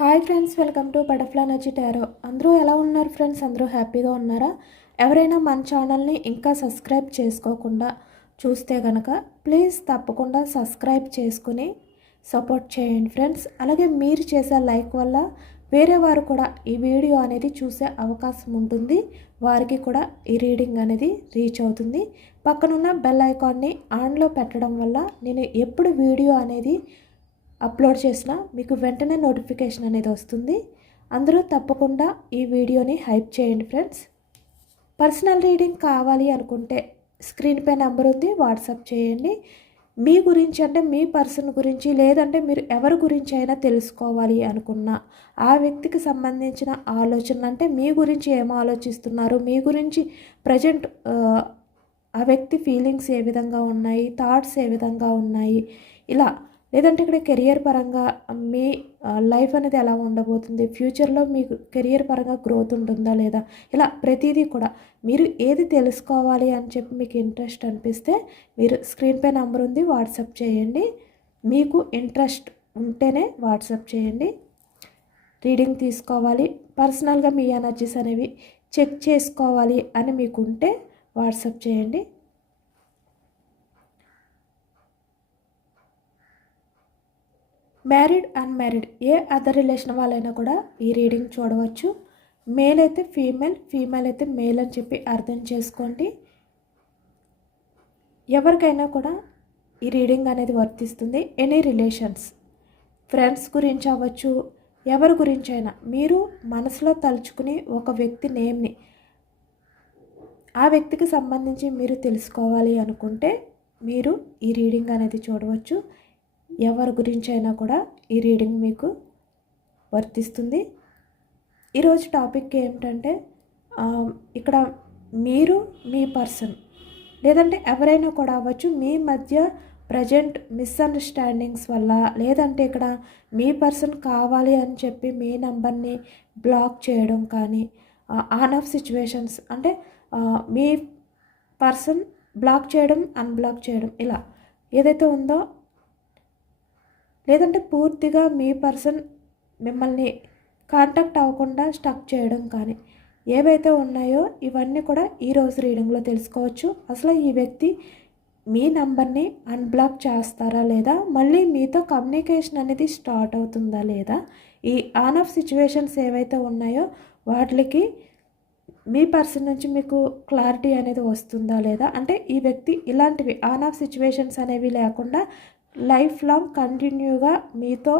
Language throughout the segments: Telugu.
Hi friends, welcome to butterfly energy tarot. అందరూ ఎలా ఉన్నారు ఫ్రెండ్స్? అందరూ హ్యాపీగా ఉన్నారా? ఎవరైనా మన ఛానల్ని ఇంకా సబ్స్క్రైబ్ చేసుకోకుండా చూస్తే కనుక ప్లీజ్ తప్పకుండా సబ్స్క్రైబ్ చేసుకుని సపోర్ట్ చేయండి ఫ్రెండ్స్. అలాగే మీరు చేసే లైక్ వల్ల వేరే వారు కూడా ఈ వీడియో అనేది చూసే అవకాశం ఉంటుంది. వారికి కూడా ఈ రీడింగ్ అనేది రీచ్ అవుతుంది. పక్కనున్న బెల్ ఐకాన్ని ఆన్లో పెట్టడం వల్ల నేను ఎప్పుడు వీడియో అనేది అప్లోడ్ చేసినా మీకు వెంటనే నోటిఫికేషన్ అనేది వస్తుంది. అందరూ తప్పకుండా ఈ వీడియోని హైప్ చేయండి ఫ్రెండ్స్. పర్సనల్ రీడింగ్ కావాలి అనుకుంటే స్క్రీన్ పై నెంబర్ ఉంది, వాట్సాప్ చేయండి. మీ గురించి అంటే మీ పర్సన్ గురించి, లేదంటే మీరు ఎవరి గురించి అయినా తెలుసుకోవాలి అనుకున్నా, ఆ వ్యక్తికి సంబంధించిన ఆలోచనలు అంటే మీ గురించి ఏం ఆలోచిస్తున్నారు, మీ గురించి ప్రజెంట్ ఆ వ్యక్తి ఫీలింగ్స్ ఏ విధంగా ఉన్నాయి, థాట్స్ ఏ విధంగా ఉన్నాయి, ఇలా లేదంటే ఇక్కడ కెరియర్ పరంగా మీ లైఫ్ అనేది ఎలా ఉండబోతుంది, ఫ్యూచర్లో మీకు కెరియర్ పరంగా గ్రోత్ ఉంటుందా లేదా, ఇలా ప్రతిదీ కూడా మీరు ఏది తెలుసుకోవాలి అని చెప్పి మీకు ఇంట్రెస్ట్ అనిపిస్తే మీరు స్క్రీన్ పై నెంబర్ ఉంది, వాట్సాప్ చేయండి. మీకు ఇంట్రెస్ట్ ఉంటేనే వాట్సాప్ చేయండి. రీడింగ్ తీసుకోవాలి, పర్సనల్గా మీ ఎనర్జీస్ అనేవి చెక్ చేసుకోవాలి అని మీకుంటే వాట్సాప్ చేయండి. మ్యారీడ్, అన్మ్యారీడ్ ఏ అదర్ రిలేషన్ వాళ్ళైనా కూడా ఈ రీడింగ్ చూడవచ్చు. మేల్ అయితే ఫీమేల్, ఫీమేల్ అయితే మేల్ అని చెప్పి అర్థం చేసుకోండి. ఎవరికైనా కూడా ఈ రీడింగ్ అనేది వర్తిస్తుంది. ఎనీ రిలేషన్స్, ఫ్రెండ్స్ గురించి అవ్వచ్చు, ఎవరి గురించి అయినా మీరు మనసులో తలుచుకుని ఒక వ్యక్తి నేమ్ని ఆ వ్యక్తికి సంబంధించి మీరు తెలుసుకోవాలి అనుకుంటే మీరు ఈ రీడింగ్ అనేది చూడవచ్చు. ఎవరి గురించి అయినా కూడా ఈ రీడింగ్ మీకు వర్తిస్తుంది. ఈరోజు టాపిక్ ఏమిటంటే ఇక్కడ మీరు మీ పర్సన్ లేదంటే ఎవరైనా కూడా అవ్వచ్చు, మీ మధ్య ప్రజెంట్ మిస్అండర్స్టాండింగ్స్ వల్ల, లేదంటే ఇక్కడ మీ పర్సన్ కావాలి అని చెప్పి మీ నెంబర్ని బ్లాక్ చేయడం కానీ, ఆన్ ఆఫ్ సిచ్యువేషన్స్ అంటే మీ పర్సన్ బ్లాక్ చేయడం, అన్బ్లాక్ చేయడం, ఇలా ఏదైతే ఉందో, లేదంటే పూర్తిగా మీ పర్సన్ మిమ్మల్ని కాంటాక్ట్ అవ్వకుండా స్టక్ చేయడం కానీ, ఏవైతే ఉన్నాయో ఇవన్నీ కూడా ఈరోజు రీడింగ్లో తెలుసుకోవచ్చు. అసలు ఈ వ్యక్తి మీ నంబర్ని అన్బ్లాక్ చేస్తారా లేదా, మళ్ళీ మీతో కమ్యూనికేషన్ అనేది స్టార్ట్ అవుతుందా లేదా, ఈ ఆన్ ఆఫ్ సిచ్యువేషన్స్ ఏవైతే ఉన్నాయో వాటికి మీ పర్సన్ నుంచి మీకు క్లారిటీ అనేది వస్తుందా లేదా, అంటే ఈ వ్యక్తి ఇలాంటివి ఆన్ ఆఫ్ సిచ్యువేషన్స్ అనేవి లేకుండా లైఫ్ లాంగ్ కంటిన్యూగా మీతో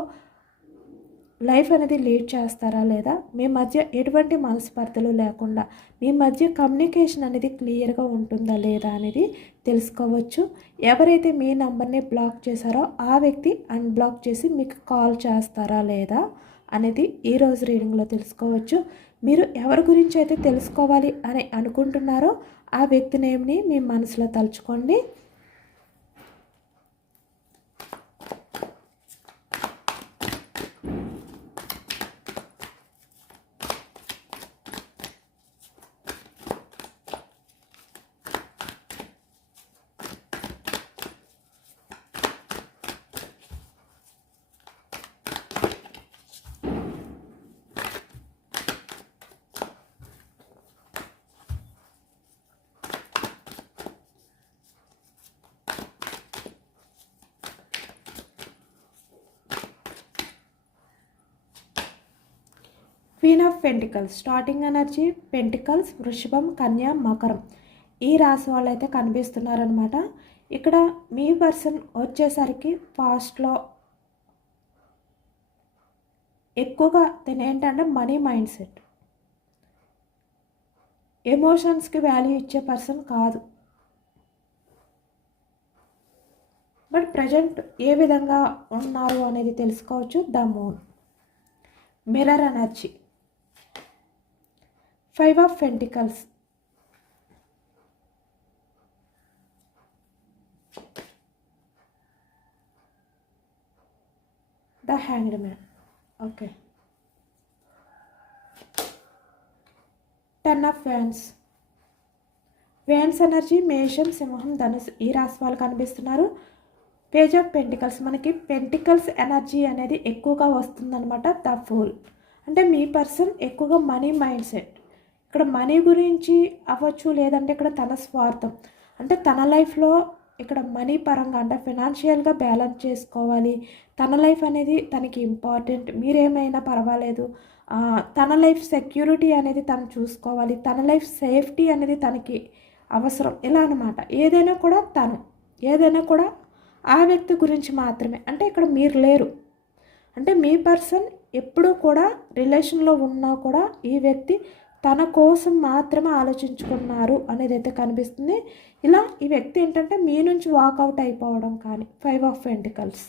లైఫ్ అనేది లీడ్ చేస్తారా లేదా, మీ మధ్య ఎటువంటి మనస్పర్ధలు లేకుండా మీ మధ్య కమ్యూనికేషన్ అనేది క్లియర్గా ఉంటుందా లేదా అనేది తెలుసుకోవచ్చు. ఎవరైతే మీ నంబర్ని బ్లాక్ చేశారో ఆ వ్యక్తి అన్బ్లాక్ చేసి మీకు కాల్ చేస్తారా లేదా అనేది ఈరోజు రీడింగ్లో తెలుసుకోవచ్చు. మీరు ఎవరి గురించి అయితే తెలుసుకోవాలి అని అనుకుంటున్నారో ఆ వ్యక్తి నేమ్ని మీ మనసులో తలుచుకోండి. Queen of pentacles, starting energy pentacles, వృషభం, కన్య, మకరం ఈ రాశి వాళ్ళు అయితే కనిపిస్తున్నారనమాట. ఇక్కడ మీ పర్సన్ వచ్చేసరికి పాస్ట్లో ఎక్కువగా ఏంటంటే మనీ మైండ్ సెట్, ఎమోషన్స్కి వాల్యూ ఇచ్చే పర్సన్ కాదు. బట్ ప్రజెంట్ ఏ విధంగా ఉన్నారు అనేది తెలుసుకోవచ్చు. The moon, mirror energy, five of pentacles, the hanged man, okay, ten of wands, wands energy మేషం, సింహం, ధనుసు ఈ రాశి వాళ్ళు కనిపిస్తున్నారు. పేజ్ ఆఫ్ పెంటికల్స్, మనకి పెంటికల్స్ ఎనర్జీ అనేది ఎక్కువగా వస్తుందన్నమాట. ద ఫూల్ అంటే మీ పర్సన్ ఎక్కువగా మనీ మైండ్ సెట్, ఇక్కడ మనీ గురించి అవ్వచ్చు, లేదంటే ఇక్కడ తన స్వార్థం, అంటే తన లైఫ్లో ఇక్కడ మనీ పరంగా అంటే ఫినాన్షియల్గా బ్యాలెన్స్ చేసుకోవాలి, తన లైఫ్ అనేది తనకి ఇంపార్టెంట్, మీరేమైనా పర్వాలేదు, తన లైఫ్ సెక్యూరిటీ అనేది తను చూసుకోవాలి, తన లైఫ్ సేఫ్టీ అనేది తనకి అవసరం, ఇలా అనమాట. ఏదైనా కూడా ఆ వ్యక్తి గురించి మాత్రమే. అంటే ఇక్కడ మీరు లేరు, అంటే మీ పర్సన్ ఎప్పుడూ కూడా రిలేషన్లో ఉన్నా కూడా ఈ వ్యక్తి తన కోసం మాత్రమే ఆలోచించుకున్నారు అనేది అయితే కనిపిస్తుంది. ఇలా ఈ వ్యక్తి ఏంటంటే మీ నుంచి వాకౌట్ అయిపోవడం కానీ, 5 ఆఫ్ పెంటికల్స్,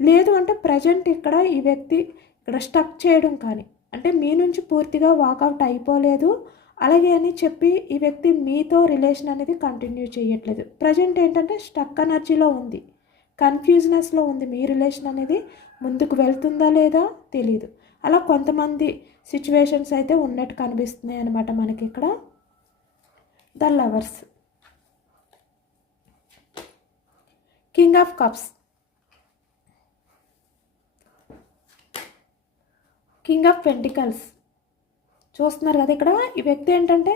లేదు అంటే ప్రజెంట్ ఇక్కడ ఈ వ్యక్తి ఇక్కడ స్టక్ చేయడం కానీ, అంటే మీ నుంచి పూర్తిగా వాకౌట్ అయిపోలేదు అలాగే అని చెప్పి ఈ వ్యక్తి మీతో రిలేషన్ అనేది కంటిన్యూ చేయట్లేదు. ప్రజెంట్ ఏంటంటే స్టక్ ఎనర్జీలో ఉంది, కన్ఫ్యూజనెస్లో ఉంది, మీ రిలేషన్ అనేది ముందుకు వెళ్తుందా లేదా తెలియదు. అలా కొంతమంది సిచ్యువేషన్స్ అయితే ఉన్నట్టు కనిపిస్తున్నాయి అన్నమాట మనకి ఇక్కడ. The lovers, king of cups, king of pentacles చూస్తున్నారు కదా. ఇక్కడ ఈ వ్యక్తి ఏంటంటే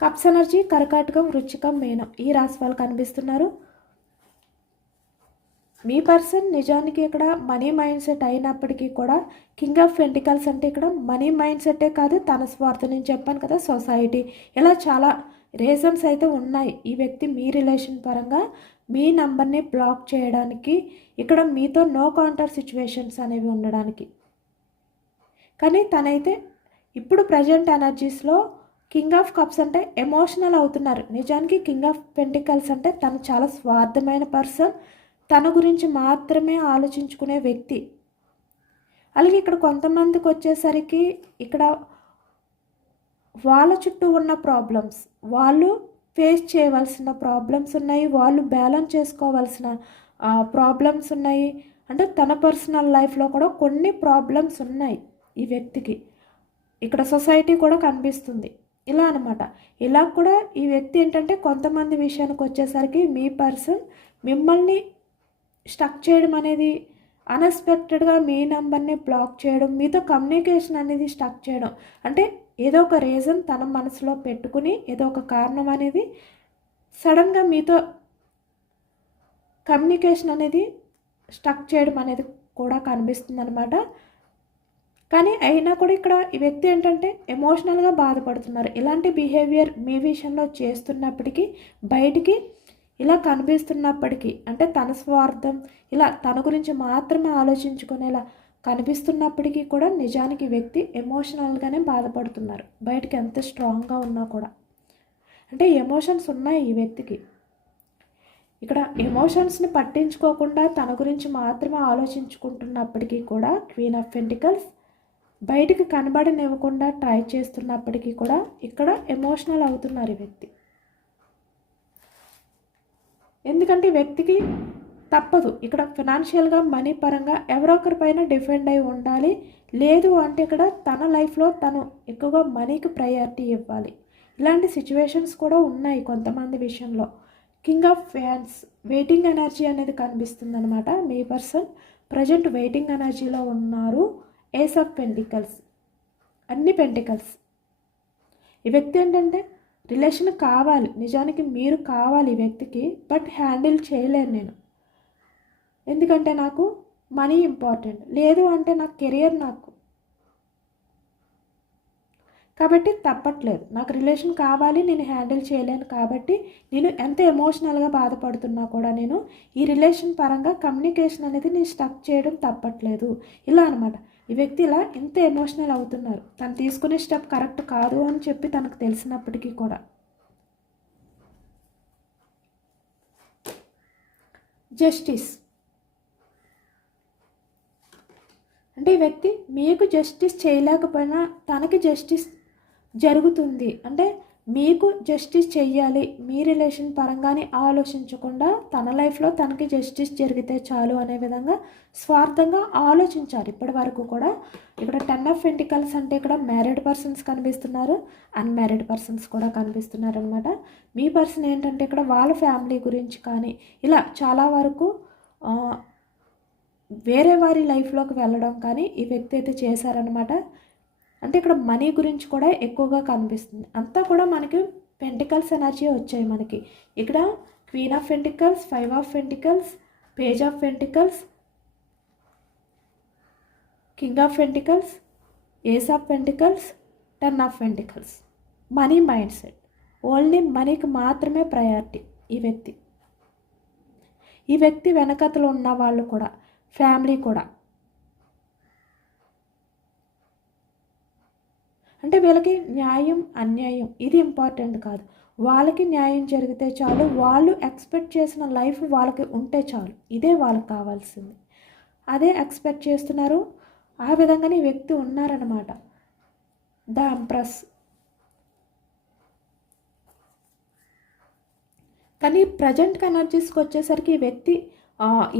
కప్స్ ఎనర్జీ, కర్కాటకం, వృశ్చికం, మీనం ఈ రాశి వాళ్ళు కనిపిస్తున్నారు. మీ పర్సన్ నిజానికి ఇక్కడ మనీ మైండ్ సెట్ అయినప్పటికీ కూడా కింగ్ ఆఫ్ పెంటికల్స్ అంటే ఇక్కడ మనీ మైండ్ సెట్టే కాదు, తన స్వార్థం, నేను చెప్పాను కదా సొసైటీ, ఇలా చాలా రీజన్స్ అయితే ఉన్నాయి ఈ వ్యక్తి మీ రిలేషన్ పరంగా మీ నంబర్ని బ్లాక్ చేయడానికి, ఇక్కడ మీతో నో కాంటాక్ట్ సిచ్యువేషన్స్ అనేవి ఉండడానికి. కానీ తనైతే ఇప్పుడు ప్రజెంట్ ఎనర్జీస్లో కింగ్ ఆఫ్ కప్స్ అంటే ఎమోషనల్ అవుతున్నారు. నిజానికి కింగ్ ఆఫ్ పెంటికల్స్ అంటే తను చాలా స్వార్థమైన పర్సన్, తన గురించి మాత్రమే ఆలోచించుకునే వ్యక్తి. అలాగే ఇక్కడ కొంతమందికి వచ్చేసరికి ఇక్కడ వాళ్ళ చుట్టూ ఉన్న ప్రాబ్లమ్స్, వాళ్ళు ఫేస్ చేయవలసిన ప్రాబ్లమ్స్ ఉన్నాయి, వాళ్ళు బ్యాలెన్స్ చేసుకోవాల్సిన ప్రాబ్లమ్స్ ఉన్నాయి. అంటే తన పర్సనల్ లైఫ్లో కూడా కొన్ని ప్రాబ్లమ్స్ ఉన్నాయి ఈ వ్యక్తికి. ఇక్కడ సొసైటీ కూడా కనిపిస్తుంది ఇలా అనమాట. ఇలా కూడా ఈ వ్యక్తి ఏంటంటే కొంతమంది విషయానికి వచ్చేసరికి మీ పర్సన్ మిమ్మల్ని స్టక్ చేయడం అనేది, అన్ఎక్స్పెక్టెడ్గా మీ నెంబర్ని బ్లాక్ చేయడం, మీతో కమ్యూనికేషన్ అనేది స్టక్ చేయడం, అంటే ఏదో ఒక రీజన్ తన మనసులో పెట్టుకుని ఏదో ఒక కారణం అనేది సడన్గా మీతో కమ్యూనికేషన్ అనేది స్టక్ చేయడం అనేది కూడా కనిపిస్తుంది అనమాట. కానీ అయినా కూడా ఇక్కడ ఈ వ్యక్తి ఏంటంటే ఎమోషనల్గా బాధపడుతున్నారు. ఇలాంటి బిహేవియర్ మీ విషయంలో చేస్తున్నప్పటికీ, బయటికి ఇలా కనిపిస్తున్నప్పటికీ, అంటే తన స్వార్థం, ఇలా తన గురించి మాత్రమే ఆలోచించుకునేలా కనిపిస్తున్నప్పటికీ కూడా నిజానికి వ్యక్తి ఎమోషనల్గానే బాధపడుతున్నారు, బయటికి ఎంత స్ట్రాంగ్గా ఉన్నా కూడా. అంటే ఎమోషన్స్ ఉన్నాయి ఈ వ్యక్తికి. ఇక్కడ ఎమోషన్స్ని పట్టించుకోకుండా తన గురించి మాత్రమే ఆలోచించుకుంటున్నప్పటికీ కూడా క్వీన్ ఆఫ్ పెంటికల్స్ బయటికి కనబడనివ్వకుండా ట్రై చేస్తున్నప్పటికీ కూడా ఇక్కడ ఎమోషనల్ అవుతున్నారు ఈ వ్యక్తి. ఎందుకంటే ఈ వ్యక్తికి తప్పదు, ఇక్కడ ఫినాన్షియల్గా మనీ పరంగా ఎవరో ఒకరిపైన డిపెండ్ అయి ఉండాలి, లేదు అంటే ఇక్కడ తన లైఫ్లో తను ఎక్కువగా మనీకి ప్రయారిటీ ఇవ్వాలి. ఇలాంటి సిచ్యువేషన్స్ కూడా ఉన్నాయి కొంతమంది విషయంలో. King of fans, waiting energy అనేది కనిపిస్తుంది అనమాట. మీ పర్సన్ ప్రజెంట్ వెయిటింగ్ ఎనర్జీలో ఉన్నారు. ఏస్ ఆఫ్ పెంటికల్స్, అన్ని పెంటికల్స్. ఈ వ్యక్తి ఏంటంటే రిలేషన్ కావాలి, నిజానికి మీరు కావాలి ఈ వ్యక్తికి, బట్ హ్యాండిల్ చేయలేను నేను, ఎందుకంటే నాకు మనీ ఇంపార్టెంట్, లేదు అంటే నాకు కెరియర్, నాకు కాబట్టి తప్పట్లేదు, నాకు రిలేషన్ కావాలి, నేను హ్యాండిల్ చేయలేను. కాబట్టి నేను ఎంత ఎమోషనల్గా బాధపడుతున్నా కూడా నేను ఈ రిలేషన్ పరంగా కమ్యూనికేషన్ అనేది నేను స్టక్ చేయడం తప్పట్లేదు, ఇలా అనమాట. ఈ వ్యక్తి ఇలా ఎంత ఎమోషనల్ అవుతున్నారు, తను తీసుకునే స్టెప్ కరెక్ట్ కాదు అని చెప్పి తనకు తెలిసినప్పటికీ కూడా. జస్టిస్ అంటే ఈ వ్యక్తి మీకు జస్టిస్ చేయలేకపోయినా తనకి జస్టిస్ జరుగుతుంది, అంటే మీకు జస్టిస్ చెయ్యాలి, మీ రిలేషన్ పరంగానే ఆలోచించకుండా తన లైఫ్లో తనకి జస్టిస్ జరిగితే చాలు అనే విధంగా స్వార్థంగా ఆలోచించారు ఇప్పటి వరకు కూడా. ఇక్కడ 10 ఆఫ్ పెంటికల్స్ అంటే ఇక్కడ మ్యారీడ్ పర్సన్స్ కనిపిస్తున్నారు, అన్మ్యారీడ్ పర్సన్స్ కూడా కనిపిస్తున్నారు అనమాట. మీ పర్సన్ ఏంటంటే ఇక్కడ వాళ్ళ ఫ్యామిలీ గురించి కానీ ఇలా చాలా వరకు వేరే వారి లైఫ్లోకి వెళ్ళడం కానీ ఈ వ్యక్తి అయితే చేశారనమాట. అంటే ఇక్కడ మనీ గురించి కూడా ఎక్కువగా కనిపిస్తుంది. అంతా కూడా మనకి పెంటికల్స్ ఎనర్జీ వచ్చాయి మనకి. ఇక్కడ queen of pentacles, 5 of pentacles, page of pentacles, king of pentacles, ace of pentacles, 10 of pentacles. Money mindset, only మనీకి మాత్రమే ప్రయారిటీ ఈ వ్యక్తి వెనకతలు ఉన్న వాళ్ళు కూడా, ఫ్యామిలీ కూడా. అంటే వీళ్ళకి న్యాయం అన్యాయం ఇది ఇంపార్టెంట్ కాదు, వాళ్ళకి న్యాయం జరిగితే చాలు, వాళ్ళు ఎక్స్పెక్ట్ చేసిన లైఫ్ వాళ్ళకి ఉంటే చాలు, ఇదే వాళ్ళకి కావాల్సింది. అదే ఎక్స్పెక్ట్ చేస్తున్నారు, ఆ విధంగానే ఈ వ్యక్తి ఉన్నారన్నమాట. The empress. కానీ ప్రజెంట్ ఎనర్జీస్కి వచ్చేసరికి ఈ వ్యక్తి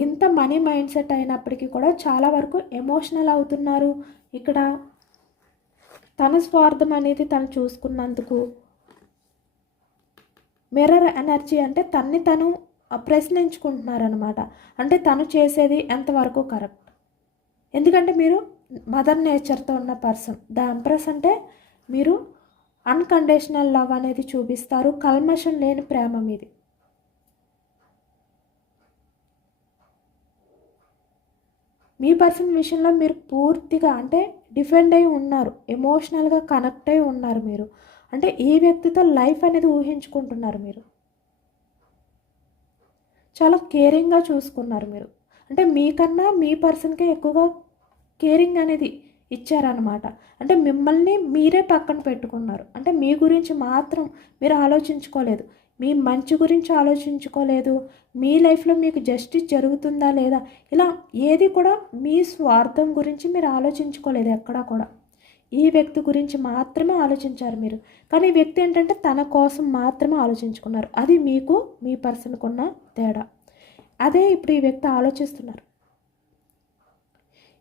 ఇంత మనీ మైండ్ సెట్ అయినప్పటికీ కూడా చాలా వరకు ఎమోషనల్ అవుతున్నారు. ఇక్కడ తన స్వార్థం అనేది తను చూసుకున్నందుకు. మిర్రర్ ఎనర్జీ అంటే తన్ని తను ప్రశ్నించుకుంటున్నారనమాట. అంటే తను చేసేది ఎంతవరకు కరెక్ట్. ఎందుకంటే మీరు మదర్ నేచర్తో ఉన్న పర్సన్. ద ఎంప్రెస్ అంటే మీరు అన్కండిషనల్ లవ్ అనేది చూపిస్తారు, కల్మషం లేని ప్రేమ మీది. మీ పర్సన్ విషయంలో మీరు పూర్తిగా అంటే డిఫెండ్ అయి ఉన్నారు, ఎమోషనల్గా కనెక్ట్ అయి ఉన్నారు మీరు. అంటే ఈ వ్యక్తితో లైఫ్ అనేది ఊహించుకుంటున్నారు మీరు. చాలా కేరింగ్గా చూసుకున్నారు మీరు. అంటే మీకన్నా మీ పర్సన్కే ఎక్కువగా కేరింగ్ అనేది ఇచ్చారనమాట. అంటే మిమ్మల్ని మీరే పక్కన పెట్టుకున్నారు. అంటే మీ గురించి మాత్రం మీరు ఆలోచించుకోలేదు, మీ మంచి గురించి ఆలోచించుకోలేదు, మీ లైఫ్లో మీకు జస్టిస్ జరుగుతుందా లేదా ఇలా ఏది కూడా మీ స్వార్థం గురించి మీరు ఆలోచించుకోలేదు ఎక్కడా కూడా. ఈ వ్యక్తి గురించి మాత్రమే ఆలోచించారు మీరు. కానీ ఈ వ్యక్తి ఏంటంటే తన కోసం మాత్రమే ఆలోచించుకున్నారు. అది మీకు మీ పర్సన్కు ఉన్న తేడా. అదే ఇప్పుడు ఈ వ్యక్తి ఆలోచిస్తున్నారు.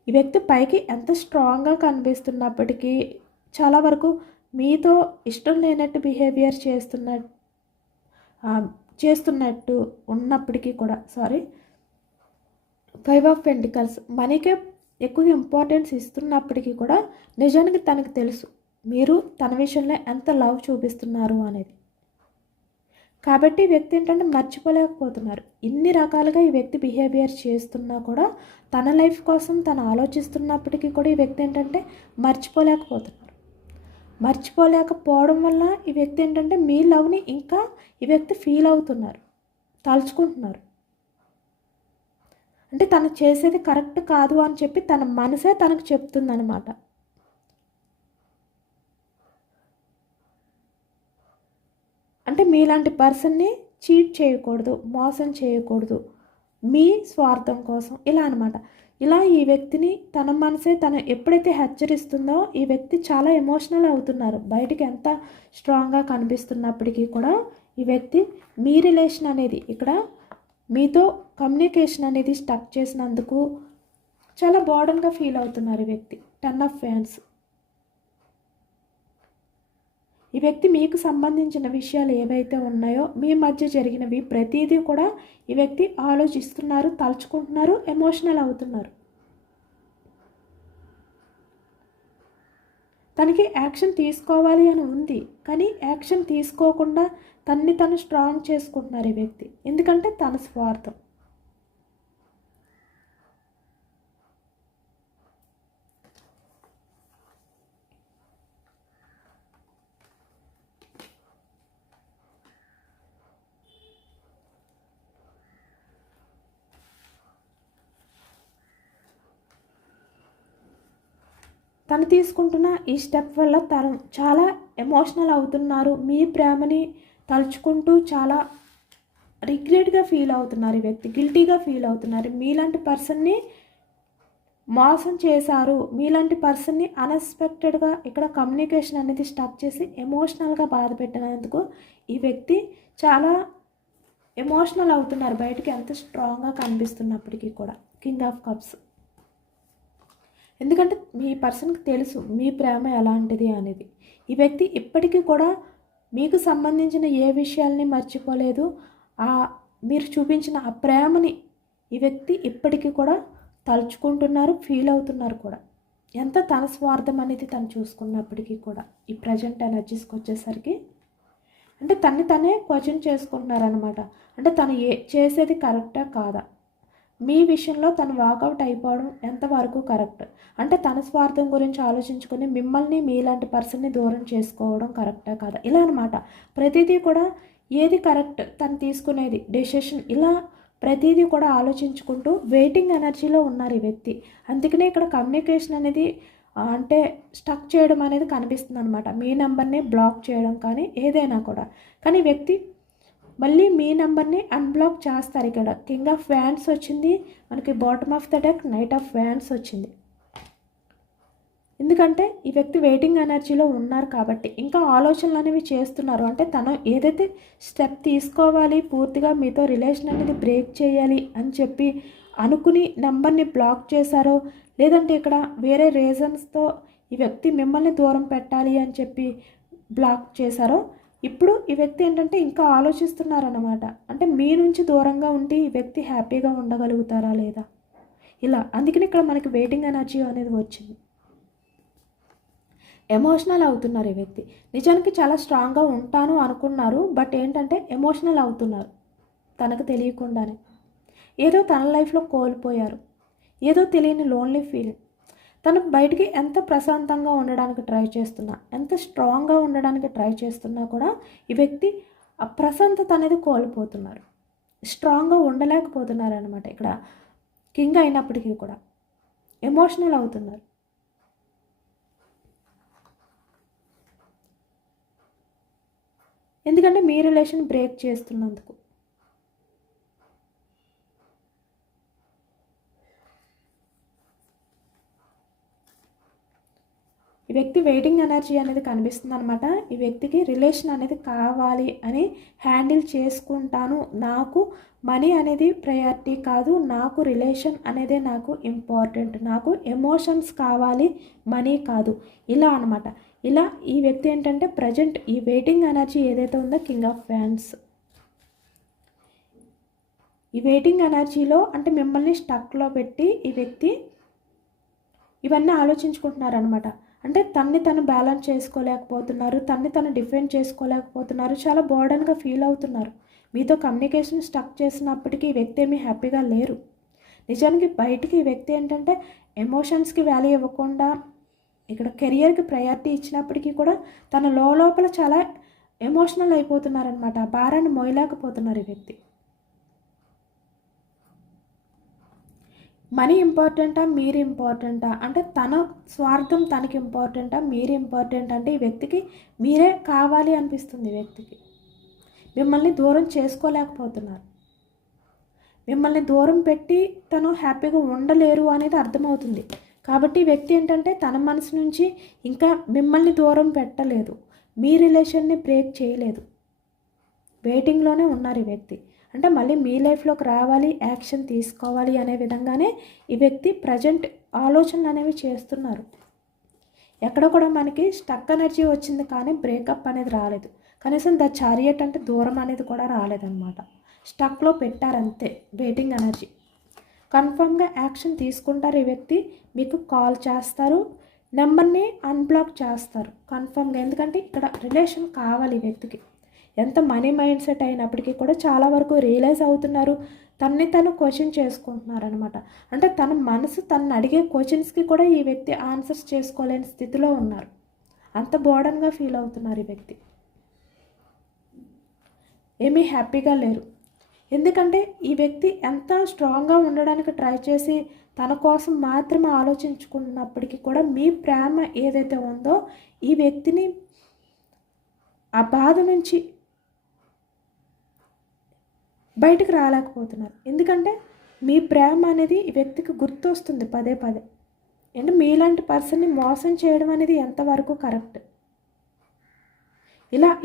ఈ వ్యక్తి పైకి ఎంత స్ట్రాంగ్గా కనిపిస్తున్నప్పటికీ చాలా వరకు మీతో ఇష్టం లేనట్టు బిహేవియర్ చేస్తున్నట్టు ఉన్నప్పటికీ కూడా 5 ఆఫ్ పెంటికల్స్ మనీకే ఎక్కువ ఇంపార్టెన్స్ ఇస్తున్నప్పటికీ కూడా నిజానికి తనకు తెలుసు మీరు తన విషయంలో ఎంత లవ్ చూపిస్తున్నారు అనేది. కాబట్టి ఈ వ్యక్తి ఏంటంటే మర్చిపోలేకపోతున్నారు. ఇన్ని రకాలుగా ఈ వ్యక్తి బిహేవియర్ చేస్తున్నా కూడా తన లైఫ్ కోసం తను ఆలోచిస్తున్నప్పటికీ కూడా ఈ వ్యక్తి ఏంటంటే మర్చిపోలేకపోవడం వల్ల ఈ వ్యక్తి ఏంటంటే మీ లవ్ని ఇంకా ఈ వ్యక్తి ఫీల్ అవుతున్నారు, తలుచుకుంటున్నారు. అంటే తను చేసేది కరెక్ట్ కాదు అని చెప్పి తన మనసే తనకు చెప్తుందనమాట. అంటే మీలాంటి పర్సన్ని చీట్ చేయకూడదు, మోసం చేయకూడదు మీ స్వార్థం కోసం ఇలా అనమాట. ఇలా ఈ వ్యక్తిని తన మనసే తను ఎప్పుడైతే హెచ్చరిస్తుందో ఈ వ్యక్తి చాలా ఎమోషనల్ అవుతున్నారు. బయటికి ఎంత స్ట్రాంగ్గా కనిపిస్తున్నప్పటికీ కూడా ఈ వ్యక్తి మీ రిలేషన్ అనేది ఇక్కడ మీతో కమ్యూనికేషన్ అనేది స్టక్ చేసినందుకు చాలా బర్డన్గా ఫీల్ అవుతున్నారు ఈ వ్యక్తి. 10 ఆఫ్ ఫ్యాన్స్. ఈ వ్యక్తి మీకు సంబంధించిన విషయాలు ఏవైతే ఉన్నాయో మీ మధ్య జరిగినవి ప్రతిదీ కూడా ఈ వ్యక్తి ఆలోచిస్తున్నారు, తలుచుకుంటున్నారు, ఎమోషనల్ అవుతున్నారు. తనకి యాక్షన్ తీసుకోవాలి అని ఉంది, కానీ యాక్షన్ తీసుకోకుండా తన్ని తను స్ట్రాంగ్ చేసుకుంటున్నారు ఈ వ్యక్తి. ఎందుకంటే తన స్వార్థం. తను తీసుకుంటున్న ఈ స్టెప్ వల్ల తను చాలా ఎమోషనల్ అవుతున్నారు. మీ ప్రేమని తలుచుకుంటూ చాలా రిగ్రెట్గా ఫీల్ అవుతున్నారు ఈ వ్యక్తి, గిల్టీగా ఫీల్ అవుతున్నారు. మీలాంటి పర్సన్ని మోసం చేశారు. మీలాంటి పర్సన్ని అన్ఎక్స్పెక్టెడ్గా ఇక్కడ కమ్యూనికేషన్ అనేది స్టాప్ చేసి ఎమోషనల్గా బాధ పెట్టినందుకు ఈ వ్యక్తి చాలా ఎమోషనల్ అవుతున్నారు. బయటికి ఎంత స్ట్రాంగ్గా కనిపిస్తున్నప్పటికీ కూడా కింగ్ ఆఫ్ కప్స్. ఎందుకంటే మీ పర్సన్కి తెలుసు మీ ప్రేమ ఎలాంటిది అనేది. ఈ వ్యక్తి ఇప్పటికీ కూడా మీకు సంబంధించిన ఏ విషయాల్ని మర్చిపోలేదు. మీరు చూపించిన ఆ ప్రేమని ఈ వ్యక్తి ఇప్పటికీ కూడా తలుచుకుంటున్నారు, ఫీల్ అవుతున్నారు కూడా. ఎంత తన స్వార్థం అనేది తను చూసుకున్నప్పటికీ కూడా ఈ ప్రజెంట్ ఎనర్జీస్కి వచ్చేసరికి అంటే తనే క్వశ్చన్ చేసుకుంటున్నారనమాట. అంటే తను చేసేది కరెక్టా కాదా, మీ విషయంలో తను వాకౌట్ అయిపోవడం ఎంతవరకు కరెక్ట్, అంటే తన స్వార్థం గురించి ఆలోచించుకొని మిమ్మల్ని మీలాంటి పర్సన్ని దూరం చేసుకోవడం కరెక్టా కాదా, ఇలా అనమాట. ప్రతిదీ కూడా ఏది కరెక్ట్ తను తీసుకునేది డెసిషన్, ఇలా ప్రతిదీ కూడా ఆలోచించుకుంటూ వెయిటింగ్ ఎనర్జీలో ఉన్నారు ఈ వ్యక్తి. అందుకనే ఇక్కడ కమ్యూనికేషన్ అనేది అంటే స్టక్ చేయడం అనేది కనిపిస్తుంది అనమాట. మీ నెంబర్ని బ్లాక్ చేయడం కానీ ఏదైనా కూడా. కానీ వ్యక్తి మళ్ళీ మీ నెంబర్ని అన్బ్లాక్ చేస్తారు. ఇక్కడ కింగ్ ఆఫ్ వ్యాండ్స్ వచ్చింది మనకి, bottom of the deck knight of wands వచ్చింది. ఎందుకంటే ఈ వ్యక్తి వెయిటింగ్ ఎనర్జీలో ఉన్నారు కాబట్టి ఇంకా ఆలోచనలు అనేవి చేస్తున్నారు. అంటే తను ఏదైతే స్టెప్ తీసుకోవాలి, పూర్తిగా మీతో రిలేషన్ అనేది బ్రేక్ చేయాలి అని చెప్పి అనుకుని నెంబర్ని బ్లాక్ చేశారో, లేదంటే ఇక్కడ వేరే రీజన్స్తో ఈ వ్యక్తి మిమ్మల్ని దూరం పెట్టాలి అని చెప్పి బ్లాక్ చేశారో, ఇప్పుడు ఈ వ్యక్తి ఏంటంటే ఇంకా ఆలోచిస్తున్నారన్నమాట. అంటే మీ నుంచి దూరంగా ఉండి ఈ వ్యక్తి హ్యాపీగా ఉండగలుగుతారా లేదా, ఇలా. అందుకని ఇక్కడ మనకి వెయిటింగ్ ఎనర్జీ అనేది వచ్చింది. ఎమోషనల్ అవుతున్నారు ఈ వ్యక్తి. నిజానికి చాలా స్ట్రాంగ్గా ఉంటాను అనుకున్నారు, బట్ ఏంటంటే ఎమోషనల్ అవుతున్నారు తనకు తెలియకుండానే. ఏదో తన లైఫ్లో కోల్పోయారు, ఏదో తెలియని లోన్లీ ఫీలింగ్. తను బయటికి ఎంత ప్రశాంతంగా ఉండడానికి ట్రై చేస్తున్నా, ఎంత స్ట్రాంగ్గా ఉండడానికి ట్రై చేస్తున్నా కూడా ఈ వ్యక్తి ఆ ప్రశాంతత అనేది కోల్పోతున్నారు, స్ట్రాంగ్గా ఉండలేకపోతున్నారు అనమాట. ఇక్కడ కింగ్ అయినప్పటికీ కూడా ఎమోషనల్ అవుతున్నారు. ఎందుకంటే మీ రిలేషన్ బ్రేక్ చేస్తున్నందుకు. ఈ వ్యక్తి వెయిటింగ్ ఎనర్జీ అనేది కనిపిస్తుంది అనమాట. ఈ వ్యక్తికి రిలేషన్ అనేది కావాలి అని హ్యాండిల్ చేసుకుంటాను, నాకు మనీ అనేది ప్రయారిటీ కాదు, నాకు రిలేషన్ అనేదే నాకు ఇంపార్టెంట్, నాకు ఎమోషన్స్ కావాలి మనీ కాదు, ఇలా అనమాట. ఇలా ఈ వ్యక్తి ఏంటంటే ప్రజెంట్ ఈ వెయిటింగ్ ఎనర్జీ ఏదైతే ఉందో కింగ్ ఆఫ్ వ్యాండ్స్, ఈ వెయిటింగ్ ఎనర్జీలో అంటే మిమ్మల్ని స్టక్లో పెట్టి ఈ వ్యక్తి ఇవన్నీ ఆలోచించుకుంటున్నారనమాట. అంటే తను బ్యాలెన్స్ చేసుకోలేకపోతున్నారు, తను డిఫెండ్ చేసుకోలేకపోతున్నారు, చాలా బర్డన్గా ఫీల్ అవుతున్నారు. మీతో కమ్యూనికేషన్ స్టక్ చేసినప్పటికీ ఈ వ్యక్తి ఏమీ హ్యాపీగా లేరు. నిజానికి బయటికి ఈ వ్యక్తి ఏంటంటే ఎమోషన్స్కి వాల్యూ ఇవ్వకుండా ఇక్కడ కెరియర్కి ప్రయారిటీ ఇచ్చినప్పటికీ కూడా తన లోపల చాలా ఎమోషనల్ అయిపోతున్నారనమాట. భారాన్ని మోయలేకపోతున్నారు ఈ వ్యక్తి. మనీ ఇంపార్టెంటా, మీరు ఇంపార్టెంటా, అంటే తన స్వార్థం తనకి ఇంపార్టెంటా, మీరు ఇంపార్టెంట్, అంటే ఈ వ్యక్తికి మీరే కావాలి అనిపిస్తుంది. ఈ వ్యక్తికి మిమ్మల్ని దూరం చేసుకోలేకపోతున్నారు, మిమ్మల్ని దూరం పెట్టి తను హ్యాపీగా ఉండలేరు అనేది అర్థమవుతుంది. కాబట్టి ఈ వ్యక్తి ఏంటంటే తన మనసు నుంచి ఇంకా మిమ్మల్ని దూరం పెట్టలేదు, మీ రిలేషన్ని బ్రేక్ చేయలేదు, వెయిటింగ్లోనే ఉన్నారు ఈ వ్యక్తి. అంటే మళ్ళీ మీ లైఫ్లోకి రావాలి, యాక్షన్ తీసుకోవాలి అనే విధంగానే ఈ వ్యక్తి ప్రజెంట్ ఆలోచనలు అనేవి చేస్తున్నారు. ఎక్కడ కూడా మనకి స్టక్ ఎనర్జీ వచ్చింది కానీ బ్రేకప్ అనేది రాలేదు. కనీసం ద చారియట్ అంటే దూరం అనేది కూడా రాలేదన్నమాట. స్టక్లో పెట్టారంతే వెయిటింగ్ ఎనర్జీ. కన్ఫర్మ్గా యాక్షన్ తీసుకుంటారు ఈ వ్యక్తి. మీకు కాల్ చేస్తారు, నెంబర్ని అన్బ్లాక్ చేస్తారు కన్ఫర్మ్గా. ఎందుకంటే ఇక్కడ రిలేషన్ కావాలి ఈ వ్యక్తికి. ఎంత మనీ మైండ్ సెట్ అయినప్పటికీ కూడా చాలా వరకు రియలైజ్ అవుతున్నారు, తను క్వశ్చన్ చేసుకుంటున్నారు అనమాట. అంటే తన మనసు తనని అడిగే క్వశ్చన్స్కి కూడా ఈ వ్యక్తి ఆన్సర్స్ చేసుకోలేని స్థితిలో ఉన్నారు. అంత బోర్డన్గా ఫీల్ అవుతున్నారు ఈ వ్యక్తి. ఏమీ హ్యాపీగా లేరు. ఎందుకంటే ఈ వ్యక్తి ఎంత స్ట్రాంగ్గా ఉండడానికి ట్రై చేసి తన కోసం మాత్రమే ఆలోచించుకున్నప్పటికీ కూడా మీ ప్రేమ ఏదైతే ఉందో ఈ వ్యక్తిని ఆ బాధ నుంచి బయటకు రాలేకపోతున్నారు. ఎందుకంటే మీ ప్రేమ అనేది ఈ వ్యక్తికి గుర్తొస్తుంది పదే పదే. అంటే మీలాంటి పర్సన్ని మోసం చేయడం అనేది ఎంతవరకు కరెక్ట్,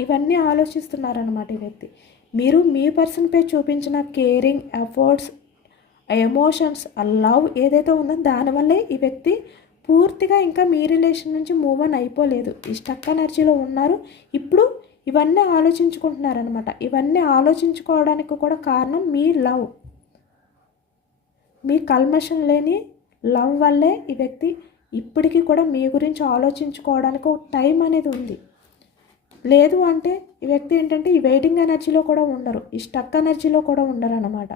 ఇవన్నీ ఆలోచిస్తున్నారనమాట ఈ వ్యక్తి. మీరు మీ పర్సన్పై చూపించిన కేరింగ్, ఎఫర్ట్స్, ఎమోషన్స్, ఆ లవ్ ఏదైతే ఉందో దానివల్లే ఈ వ్యక్తి పూర్తిగా ఇంకా మీ రిలేషన్ నుంచి మూవ్ ఆన్ అయిపోలేదు, ఈ స్టక్ ఎనర్జీలో ఉన్నారు. ఇప్పుడు ఇవన్నీ ఆలోచించుకుంటున్నారనమాట. ఇవన్నీ ఆలోచించుకోవడానికి కూడా కారణం మీ లవ్, మీ కల్మషం లేని లవ్ వల్లే ఈ వ్యక్తి ఇప్పటికీ కూడా మీ గురించి ఆలోచించుకోవడానికి ఒక టైం అనేది ఉంది. లేదు అంటే ఈ వ్యక్తి ఏంటంటే ఈ వెయిటింగ్ ఎనర్జీలో కూడా ఉండరు, ఈ స్టక్ ఎనర్జీలో కూడా ఉండరు అన్నమాట.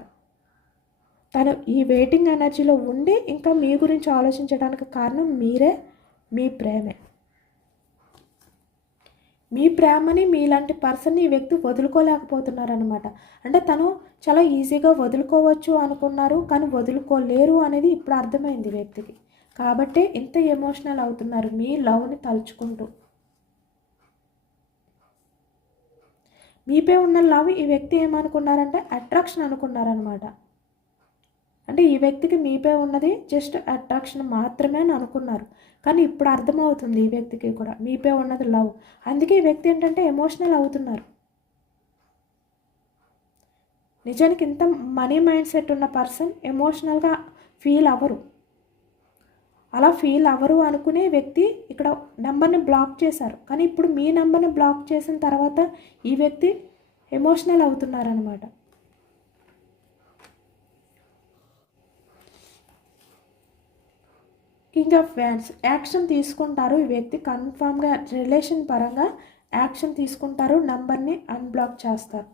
తను ఈ వెయిటింగ్ ఎనర్జీలో ఉండి ఇంకా మీ గురించి ఆలోచించడానికి కారణం మీరే, మీ ప్రేమే. మీ ప్రేమని మీలాంటి పర్సన్ని ఈ వ్యక్తి వదులుకోలేకపోతున్నారనమాట. అంటే తను చాలా ఈజీగా వదులుకోవచ్చు అనుకున్నారు, కానీ వదులుకోలేరు అనేది ఇప్పుడు అర్థమైంది వ్యక్తికి. కాబట్టే ఇంత ఎమోషనల్ అవుతున్నారు మీ లవ్ని తలుచుకుంటూ. మీపై ఉన్న లవ్ ఈ వ్యక్తి ఏమనుకున్నారంటే అట్రాక్షన్ అనుకున్నారనమాట. అంటే ఈ వ్యక్తికి మీపై ఉన్నది జస్ట్ అట్రాక్షన్ మాత్రమే అని అనుకున్నారు, కానీ ఇప్పుడు అర్థమవుతుంది ఈ వ్యక్తికి కూడా మీపై ఉన్నది లవ్. అందుకే ఈ వ్యక్తి ఏంటంటే ఎమోషనల్ అవుతున్నారు. నిజానికి ఇంత మనీ మైండ్ సెట్ ఉన్న పర్సన్ ఎమోషనల్గా ఫీల్ అవ్వరు. అలా ఫీల్ అవ్వరు అనుకునే వ్యక్తి ఇక్కడ నెంబర్ని బ్లాక్ చేశారు, కానీ ఇప్పుడు మీ నెంబర్ని బ్లాక్ చేసిన తర్వాత ఈ వ్యక్తి ఎమోషనల్ అవుతున్నారనమాట. కింగ్ ఆఫ్ వ్యాండ్స్ యాక్షన్ తీసుకుంటారు ఈ వ్యక్తి. కన్ఫామ్గా రిలేషన్ పరంగా యాక్షన్ తీసుకుంటారు, నెంబర్ని అన్బ్లాక్ చేస్తారు.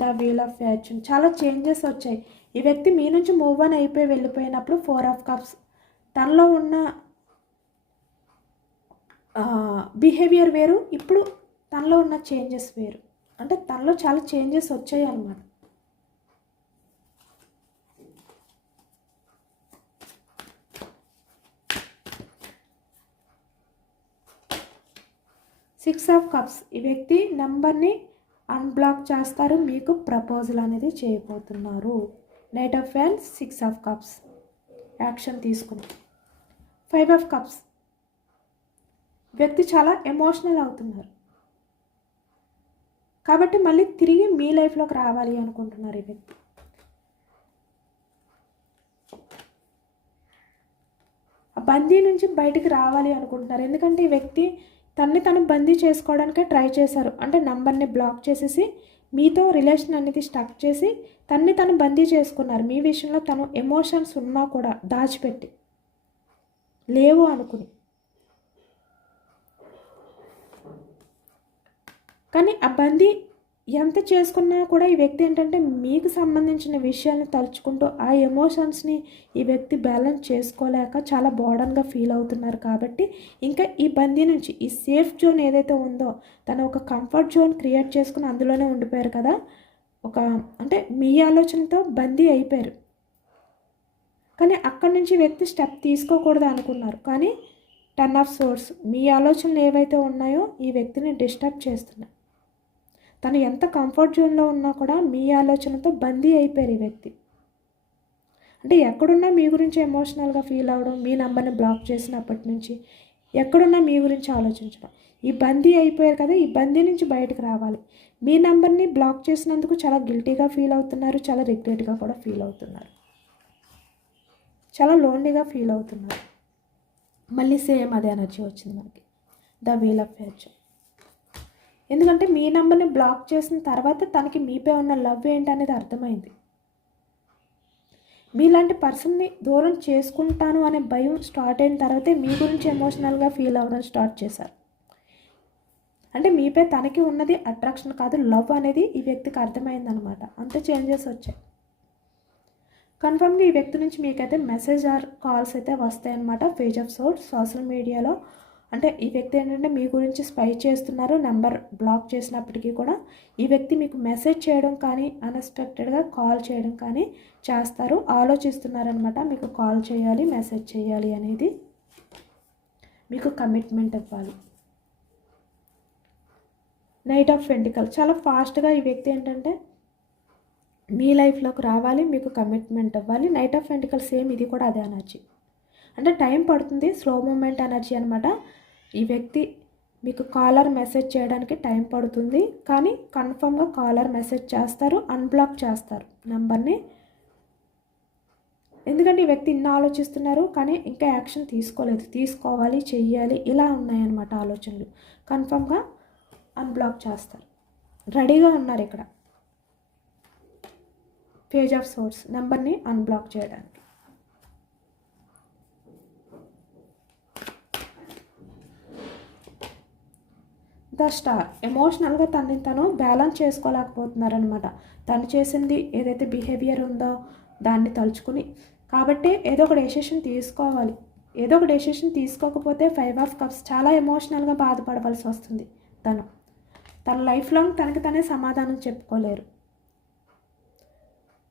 ద వీల్ ఆఫ్ ఫార్చ్యూన్ చాలా చేంజెస్ వచ్చాయి. ఈ వ్యక్తి మీ నుంచి మూవ్ ఆన్ అయిపోయి వెళ్ళిపోయినప్పుడు 4 ఆఫ్ కప్స్ తనలో ఉన్న బిహేవియర్ వేరు, ఇప్పుడు తనలో ఉన్న చేంజెస్ వేరు. అంటే తనలో చాలా చేంజెస్ వచ్చాయి అన్నమాట. సిక్స్ ఆఫ్ కప్స్ ఈ వ్యక్తి నెంబర్ని అన్బ్లాక్ చేస్తారు, మీకు ప్రపోజల్ అనేది చేయబోతున్నారు. Knight of wands, 6 of cups action తీసుకుని. 5 ఆఫ్ కప్స్ వ్యక్తి చాలా ఎమోషనల్ అవుతున్నారు, కాబట్టి మళ్ళీ తిరిగి మీ లైఫ్లోకి రావాలి అనుకుంటున్నారు ఈ వ్యక్తి. ఆ బందీ నుంచి బయటికి రావాలి అనుకుంటున్నారు, ఎందుకంటే ఈ వ్యక్తి తను బందీ చేసుకోవడానికే ట్రై చేశారు. అంటే నంబర్ని బ్లాక్ చేసేసి మీతో రిలేషన్ అనేది స్టక్ చేసి తను బందీ చేసుకున్నారు. మీ విషయంలో తను ఎమోషన్స్ ఉన్నా కూడా దాచిపెట్టి లేవు అనుకుని. కానీ ఆ బందీ ఎంత చేసుకున్నా కూడా ఈ వ్యక్తి ఏంటంటే మీకు సంబంధించిన విషయాన్ని తలుచుకుంటూ ఆ ఎమోషన్స్ని ఈ వ్యక్తి బ్యాలెన్స్ చేసుకోలేక చాలా బోర్డన్గా ఫీల్ అవుతున్నారు. కాబట్టి ఇంకా ఈ బందీ నుంచి, ఈ సేఫ్ జోన్ ఏదైతే ఉందో తను ఒక కంఫర్ట్ జోన్ క్రియేట్ చేసుకుని అందులోనే ఉండిపోయారు కదా, అంటే మీ ఆలోచనతో బందీ అయిపోయారు. కానీ అక్కడి నుంచి వ్యక్తి స్టెప్ తీసుకోకూడదు అనుకున్నారు, కానీ 10 ఆఫ్ సోర్స్ మీ ఆలోచనలు ఏవైతే ఉన్నాయో ఈ వ్యక్తిని డిస్టర్బ్ చేస్తున్నాయి. తను ఎంత కంఫర్ట్ జోన్లో ఉన్నా కూడా మీ ఆలోచనతో బందీ అయిపోయారు ఈ వ్యక్తి. అంటే ఎక్కడున్నా మీ గురించి ఎమోషనల్గా ఫీల్ అవ్వడం, మీ నెంబర్ని బ్లాక్ చేసినప్పటి నుంచి ఎక్కడున్నా మీ గురించి ఆలోచించడం, ఈ బందీ అయిపోయారు కదా, ఈ బందీ నుంచి బయటకు రావాలి. మీ నెంబర్ని బ్లాక్ చేసినందుకు చాలా గిల్టీగా ఫీల్ అవుతున్నారు, చాలా రిగ్రెట్గా కూడా ఫీల్ అవుతున్నారు, చాలా లోన్లీగా ఫీల్ అవుతున్నారు. మళ్ళీ సేమ్ అదే ఎనర్జీ వచ్చింది మనకి, ద వీల్ ఆఫ్ ఫార్చ్యూన్. ఎందుకంటే మీ నెంబర్ని బ్లాక్ చేసిన తర్వాత తనకి మీపై ఉన్న లవ్ ఏంటనేది అర్థమైంది. మీలాంటి పర్సన్ని దూరం చేసుకుంటాను అనే భయం స్టార్ట్ అయిన తర్వాతే మీ గురించి ఎమోషనల్గా ఫీల్ అవ్వడం స్టార్ట్ చేశారు. అంటే మీపై తనకి ఉన్నది అట్రాక్షన్ కాదు, లవ్ అనేది ఈ వ్యక్తికి అర్థమైందనమాట. అంత చేంజెస్ వచ్చాయి. కన్ఫర్మ్గా ఈ వ్యక్తి నుంచి మీకైతే మెసేజ్ ఆర్ కాల్స్ అయితే వస్తాయన్నమాట. పేజ్ ఆఫ్ సోర్స్ సోషల్ మీడియాలో అంటే ఈ వ్యక్తి ఏంటంటే మీ గురించి స్పై చేస్తున్నారు. నెంబర్ బ్లాక్ చేసినప్పటికీ కూడా ఈ వ్యక్తి మీకు మెసేజ్ చేయడం కానీ అన్ఎక్స్పెక్టెడ్గా కాల్ చేయడం కానీ చేస్తారు. ఆలోచిస్తున్నారనమాట, మీకు కాల్ చేయాలి, మెసేజ్ చేయాలి అనేది, మీకు కమిట్మెంట్ ఇవ్వాలి. నైట్ ఆఫ్ పెంటికల్స్ చాలా ఫాస్ట్గా ఈ వ్యక్తి ఏంటంటే మీ లైఫ్లోకి రావాలి, మీకు కమిట్మెంట్ ఇవ్వాలి. నైట్ ఆఫ్ పెంటికల్స్ సేమ్ ఇది కూడా అదే ఎనర్జీ. అంటే టైం పడుతుంది, స్లో మూమెంట్ ఎనర్జీ అనమాట. ఈ వ్యక్తి మీకు కాలర్ మెసేజ్ చేయడానికి టైం పడుతుంది, కానీ కన్ఫర్మ్గా కాలర్ మెసేజ్ చేస్తారు, అన్బ్లాక్ చేస్తారు నెంబర్ని. ఎందుకంటే ఈ వ్యక్తి ఇన్ని ఆలోచిస్తున్నారు కానీ ఇంకా యాక్షన్ తీసుకోలేదు, తీసుకోవాలి, చెయ్యాలి, ఇలా ఉన్నాయన్నమాట ఆలోచనలు. కన్ఫర్మ్గా అన్బ్లాక్ చేస్తారు, రెడీగా ఉన్నారు ఇక్కడ. పేజ్ ఆఫ్ సోర్స్ నెంబర్ని అన్బ్లాక్ చేయడానికి. ద స్టార్ ఎమోషనల్గా తను బ్యాలెన్స్ చేసుకోలేకపోతున్నారనమాట. తను చేసింది ఏదైతే బిహేవియర్ ఉందో దాన్ని తలుచుకుని, కాబట్టి ఏదో ఒక డెసిషన్ తీసుకోవాలి. ఏదో ఒక డెసిషన్ తీసుకోకపోతే 5 ఆఫ్ కప్స్ చాలా ఎమోషనల్గా బాధపడవలసి వస్తుంది. తన లైఫ్ లాంగ్ తనకి తనే సమాధానం చెప్పుకోలేరు.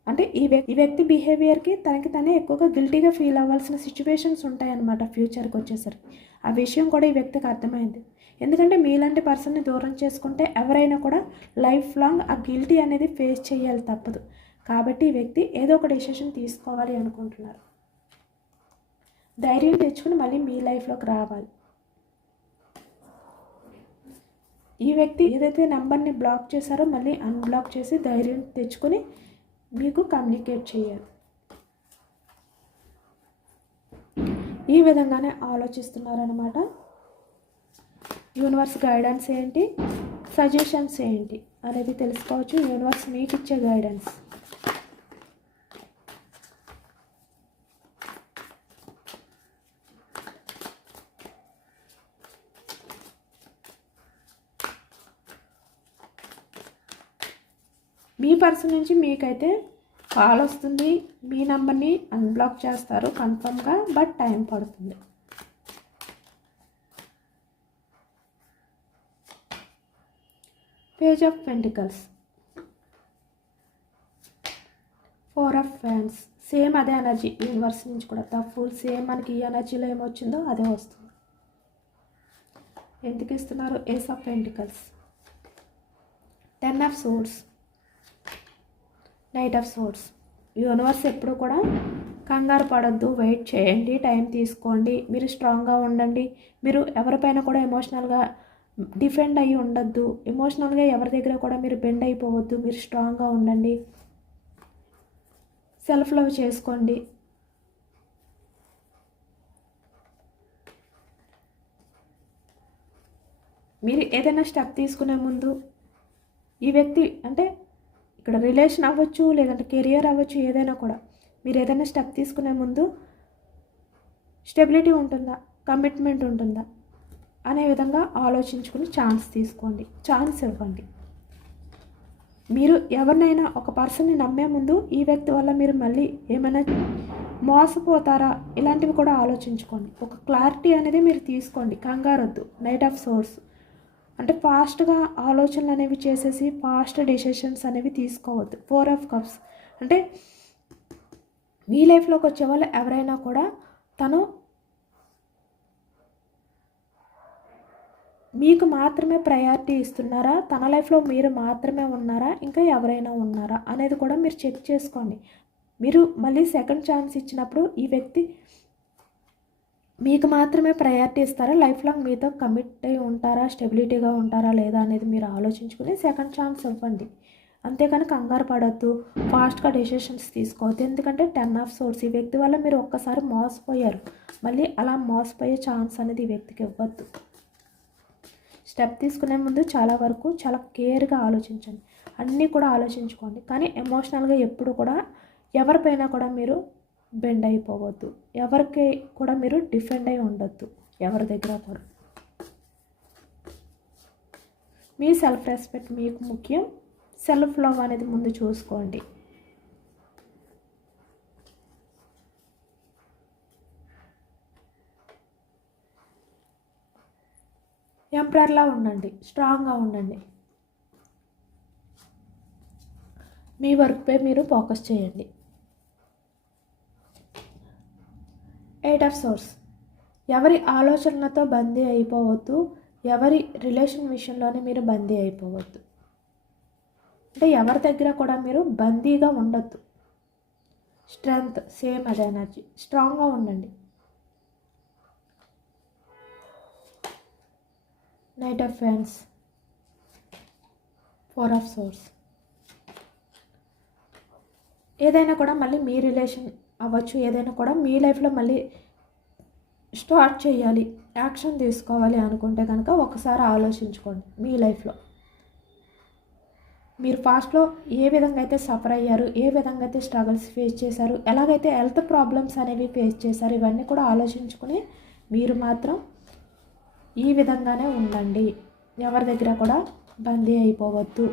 అంటే ఈ వ్యక్తి బిహేవియర్కి తనకి తనే ఎక్కువగా గిల్టీగా ఫీల్ అవ్వాల్సిన సిచ్యువేషన్స్ ఉంటాయన్నమాట ఫ్యూచర్కి వచ్చేసరికి. ఆ విషయం కూడా ఈ వ్యక్తికి అర్థమైంది. ఎందుకంటే మీలాంటి పర్సన్ని దూరం చేసుకుంటే ఎవరైనా కూడా లైఫ్ లాంగ్ ఆ గిల్టీ అనేది ఫేస్ చేయాలి, తప్పదు. కాబట్టి ఈ వ్యక్తి ఏదో ఒక డెసిషన్ తీసుకోవాలి అనుకుంటున్నారు. ధైర్యం తెచ్చుకుని మళ్ళీ మీ లైఫ్లోకి రావాలి. ఈ వ్యక్తి ఏదైతే నెంబర్ని బ్లాక్ చేశారో మళ్ళీ అన్బ్లాక్ చేసి ధైర్యం తెచ్చుకొని మీకు కమ్యూనికేట్ చేయాలి. ఈ విధంగానే ఆలోచిస్తున్నారనమాట. యూనివర్స్ గైడెన్స్ ఏంటి, సజెషన్స్ ఏంటి అనేది తెలుసుకోవచ్చు. యూనివర్స్ మీకు ఇచ్చే గైడెన్స్. మీ పర్సన్ నుంచి మీకైతే కాల్ వస్తుంది, మీ నెంబర్ని అన్బ్లాక్ చేస్తారు కన్ఫర్మ్గా, బట్ టైం పడుతుంది. Page of pentacles, 4 of fans, same అదే ఎనర్జీ యూనివర్స్ నుంచి కూడా. ద ఫుల్ సేమ్ మనకి ఈ ఎనర్జీలో ఏమొచ్చిందో అదే వస్తుంది. ఎందుకు ఇస్తున్నారు? Ace of pentacles, 10 of swords, knight of swords. Universe ఎప్పుడు కూడా కంగారు పడొద్దు, వెయిట్ చేయండి, టైం తీసుకోండి, మీరు స్ట్రాంగ్గా ఉండండి. మీరు ఎవరిపైన కూడా ఎమోషనల్గా డిఫెండ్ అయ్యి ఉండొద్దు, ఎమోషనల్గా ఎవరి దగ్గర కూడా మీరు బెండ్ అయిపోవద్దు, మీరు స్ట్రాంగ్గా ఉండండి, సెల్ఫ్ లవ్ చేసుకోండి. మీరు ఏదైనా స్టెప్ తీసుకునే ముందు ఈ వ్యక్తి అంటే ఇక్కడ రిలేషన్ అవ్వచ్చు, లేదంటే కెరియర్ అవ్వచ్చు, ఏదైనా కూడా మీరు ఏదైనా స్టెప్ తీసుకునే ముందు స్టెబిలిటీ ఉంటుందా, కమిట్మెంట్ ఉంటుందా అనే విధంగా ఆలోచించుకుని ఛాన్స్ తీసుకోండి, ఛాన్స్ ఇవ్వండి. మీరు ఎవరినైనా ఒక పర్సన్ని నమ్మే ముందు ఈ వ్యక్తి వల్ల మీరు మళ్ళీ ఏమైనా మోసపోతారా ఇలాంటివి కూడా ఆలోచించుకోండి. ఒక క్లారిటీ అనేది మీరు తీసుకోండి, కంగారొద్దు. నైట్ ఆఫ్ సోర్స్ అంటే ఫాస్ట్గా ఆలోచనలు అనేవి చేసేసి ఫాస్ట్ డెసిషన్స్ అనేవి తీసుకోవద్దు. 4 ఆఫ్ కప్స్ అంటే మీ లైఫ్లోకి వచ్చే వాళ్ళు ఎవరైనా కూడా తను మీకు మాత్రమే ప్రయారిటీ ఇస్తున్నారా, తన లైఫ్లో మీరు మాత్రమే ఉన్నారా, ఇంకా ఎవరైనా ఉన్నారా అనేది కూడా మీరు చెక్ చేసుకోండి. మీరు మళ్ళీ సెకండ్ ఛాన్స్ ఇచ్చినప్పుడు ఈ వ్యక్తి మీకు మాత్రమే ప్రయారిటీ ఇస్తారా, లైఫ్ లాంగ్ మీతో కమిట్ అయి ఉంటారా, స్టెబిలిటీగా ఉంటారా లేదా అనేది మీరు ఆలోచించుకుని సెకండ్ ఛాన్స్ ఇవ్వండి. అంతేకాని కంగారు పడొద్దు, ఫాస్ట్గా డెసిషన్స్ తీసుకోవద్దు. ఎందుకంటే 10 ఆఫ్ సోర్స్ ఈ వ్యక్తి వల్ల మీరు ఒక్కసారి మోసపోయారు, మళ్ళీ అలా మోసపోయే ఛాన్స్ అనేది ఈ వ్యక్తికి ఇవ్వద్దు. స్టెప్ తీసుకునే ముందు చాలా వరకు చాలా కేర్గా ఆలోచించండి, అన్నీ కూడా ఆలోచించుకోండి. కానీ ఎమోషనల్గా ఎప్పుడు కూడా ఎవరిపైనా కూడా మీరు బెండ్ అయిపోవద్దు, ఎవరికి కూడా మీరు డిఫెండ్ అయి ఉండొద్దు, ఎవరి దగ్గర కూడా. మీ సెల్ఫ్ రెస్పెక్ట్ మీకు ముఖ్యం, సెల్ఫ్ లవ్ అనేది ముందు చూసుకోండి. ఎంపరర్లా ఉండండి, స్ట్రాంగ్గా ఉండండి. మీ వర్క్పై మీరు ఫోకస్ చేయండి. 8 ఆఫ్ సోర్స్ ఎవరి ఆలోచనలతో బందీ అయిపోవద్దు, ఎవరి రిలేషన్ విషయంలోనే మీరు బందీ అయిపోవద్దు. అంటే ఎవరి దగ్గర కూడా మీరు బందీగా ఉండొద్దు. స్ట్రెంగ్త్ సేమ్ అదే ఎనర్జీ, స్ట్రాంగ్గా ఉండండి. Knight of fans, 4 of swords. ఏదైనా కూడా మళ్ళీ మీ రిలేషన్ అవ్వచ్చు, ఏదైనా కూడా మీ లైఫ్లో మళ్ళీ స్టార్ట్ చేయాలి, యాక్షన్ తీసుకోవాలి అనుకుంటే కనుక ఒకసారి ఆలోచించుకోండి. మీ లైఫ్లో మీరు పాస్ట్లో ఏ విధంగా అయితే సఫర్ అయ్యారు, ఏ విధంగా అయితే స్ట్రగుల్స్ ఫేస్ చేశారు, ఎలాగైతే హెల్త్ ప్రాబ్లమ్స్ అనేవి ఫేస్ చేశారు, ఇవన్నీ కూడా ఆలోచించుకుని మీరు మాత్రం ఈ విధంగానే ఉండండి. ఎవరి దగ్గర కూడా బందీ అయిపోవద్దు.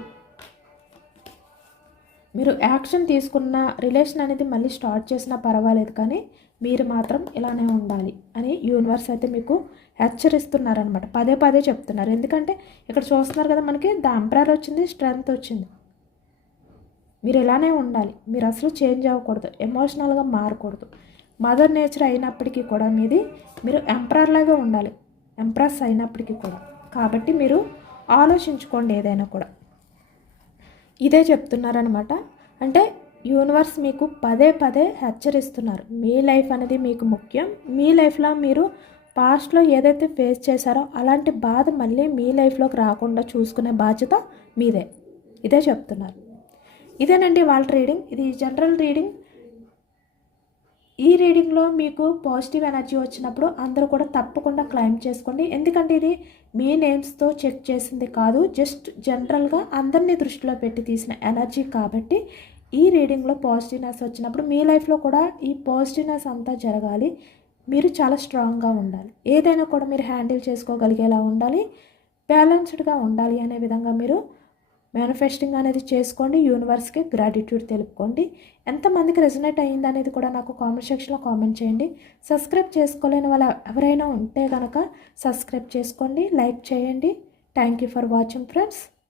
మీరు యాక్షన్ తీసుకున్న రిలేషన్ అనేది మళ్ళీ స్టార్ట్ చేసినా పర్వాలేదు, కానీ మీరు మాత్రం ఇలానే ఉండాలి అని యూనివర్స్ అయితే మీకు హెచ్చరిస్తున్నారనమాట. పదే పదే చెప్తున్నారు. ఎందుకంటే ఇక్కడ చూస్తున్నారు కదా, మనకి ద ఎంపరర్ వచ్చింది, స్ట్రెంగ్త్ వచ్చింది. మీరు ఇలానే ఉండాలి. మీరు అసలు చేంజ్ అవ్వకూడదు, ఎమోషనల్గా మారకూడదు. మదర్ నేచర్ అయినప్పటికీ కూడా మీరు ఎంపరర్ లాగా ఉండాలి, ఎంప్రెస్ అయినప్పటికీ కూడా. కాబట్టి మీరు ఆలోచించుకోండి ఏదైనా కూడా. ఇదే చెప్తున్నారనమాట. అంటే యూనివర్స్ మీకు పదే పదే హెచ్చరిస్తున్నారు. మీ లైఫ్ అనేది మీకు ముఖ్యం. మీ లైఫ్లో మీరు పాస్ట్లో ఏదైతే ఫేస్ చేశారో అలాంటి బాధ మళ్ళీ మీ లైఫ్లోకి రాకుండా చూసుకునే బాధ్యత మీదే. ఇదే చెప్తున్నారు. ఇదేనండి వాళ్ళ రీడింగ్. ఇది జనరల్ రీడింగ్. ఈ రీడింగ్లో మీకు పాజిటివ్ ఎనర్జీ వచ్చినప్పుడు అందరూ కూడా తప్పకుండా క్లైమ్ చేసుకోండి. ఎందుకంటే ఇది మీ నేమ్స్తో చెక్ చేసింది కాదు, జస్ట్ జనరల్గా అందరినీ దృష్టిలో పెట్టి తీసిన ఎనర్జీ. కాబట్టి ఈ రీడింగ్లో పాజిటివ్నెస్ వచ్చినప్పుడు మీ లైఫ్లో కూడా ఈ పాజిటివ్నెస్ అంతా జరగాలి. మీరు చాలా స్ట్రాంగ్గా ఉండాలి, ఏదైనా కూడా మీరు హ్యాండిల్ చేసుకోగలిగేలా ఉండాలి, బ్యాలెన్స్డ్గా ఉండాలి అనే విధంగా మీరు మేనిఫెస్టింగ్ అనేది చేసుకోండి. యూనివర్స్కి గ్రాటిట్యూడ్ తెలుపుకోండి. ఎంతమందికి రెజనేట్ అయ్యింది అనేది కూడా నాకు కామెంట్ సెక్షన్లో కామెంట్ చేయండి. సబ్స్క్రైబ్ చేసుకోలేని వాళ్ళు ఎవరైనా ఉంటే కనుక సబ్స్క్రైబ్ చేసుకోండి, లైక్ చేయండి. Thank you for watching friends.